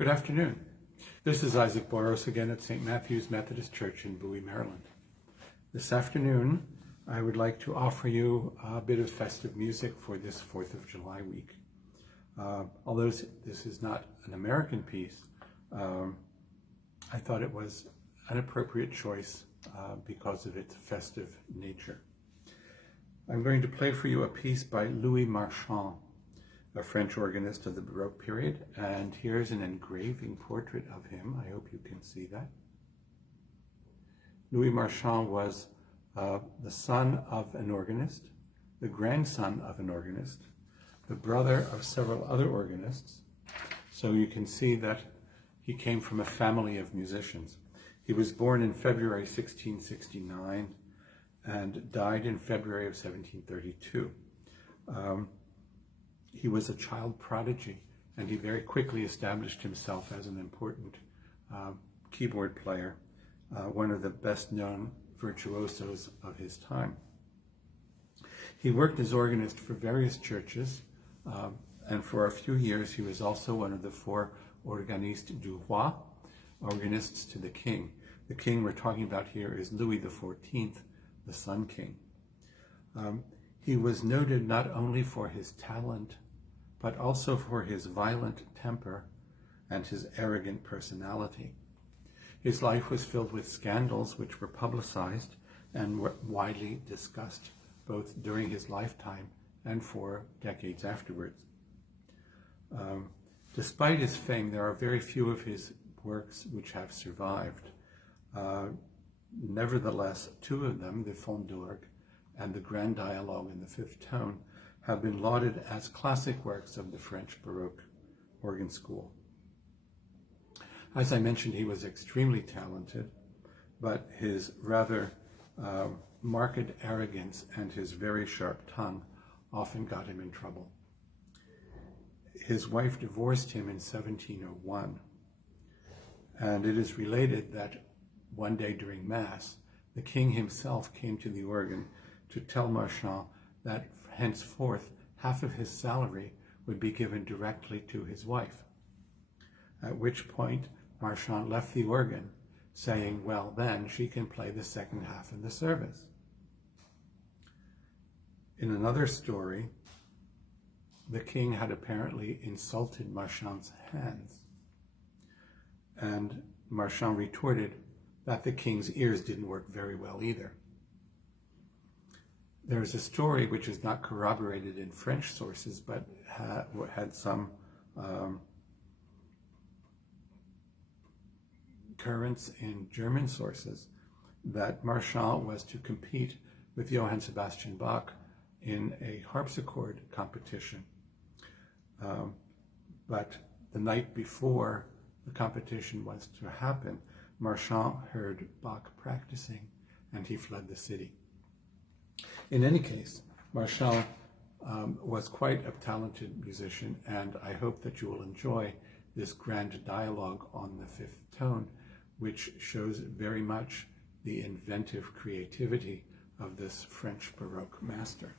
Good afternoon. This is Isaac Boros again at St. Matthew's Methodist Church in Bowie, Maryland. This afternoon, I would like to offer you a bit of festive music for this 4th of July week. Although this is not an American piece, I thought it was an appropriate choice because of its festive nature. I'm going to play for you a piece by Louis Marchand, a French organist of the Baroque period, and here's an engraving portrait of him. I hope you can see that. Louis Marchand was the son of an organist, the grandson of an organist, the brother of several other organists, so you can see that he came from a family of musicians. He was born in February 1669 and died in February of 1732. He was a child prodigy, and he very quickly established himself as an important keyboard player, one of the best-known virtuosos of his time. He worked as organist for various churches, and for a few years he was also one of the 4 organistes du roi, organists to the king. The king we're talking about here is Louis XIV, the Sun King. He was noted not only for his talent, but also for his violent temper and his arrogant personality. His life was filled with scandals which were publicized and were widely discussed, both during his lifetime and for decades afterwards. Despite his fame, there are very few of his works which have survived. Nevertheless, 2 of them, the Fond d'Orgue and the Grand Dialogue in the 5th tone, have been lauded as classic works of the French Baroque organ school. As I mentioned, he was extremely talented, but his rather marked arrogance and his very sharp tongue often got him in trouble. His wife divorced him in 1701, and it is related that one day during Mass, the king himself came to the organ to tell Marchand that henceforth half of his salary would be given directly to his wife, at which point Marchand left the organ, saying, well, then she can play the second half in the service. In another story, the king had apparently insulted Marchand's hands, and Marchand retorted that the king's ears didn't work very well either. There's a story which is not corroborated in French sources, but had some currents in German sources, that Marchand was to compete with Johann Sebastian Bach in a harpsichord competition. But the night before the competition was to happen, Marchand heard Bach practicing, and he fled the city. In any case, Marchand was quite a talented musician, and I hope that you will enjoy this grand dialogue on the 5th tone, which shows very much the inventive creativity of this French Baroque master.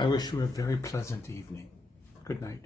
I wish you a very pleasant evening. Good night.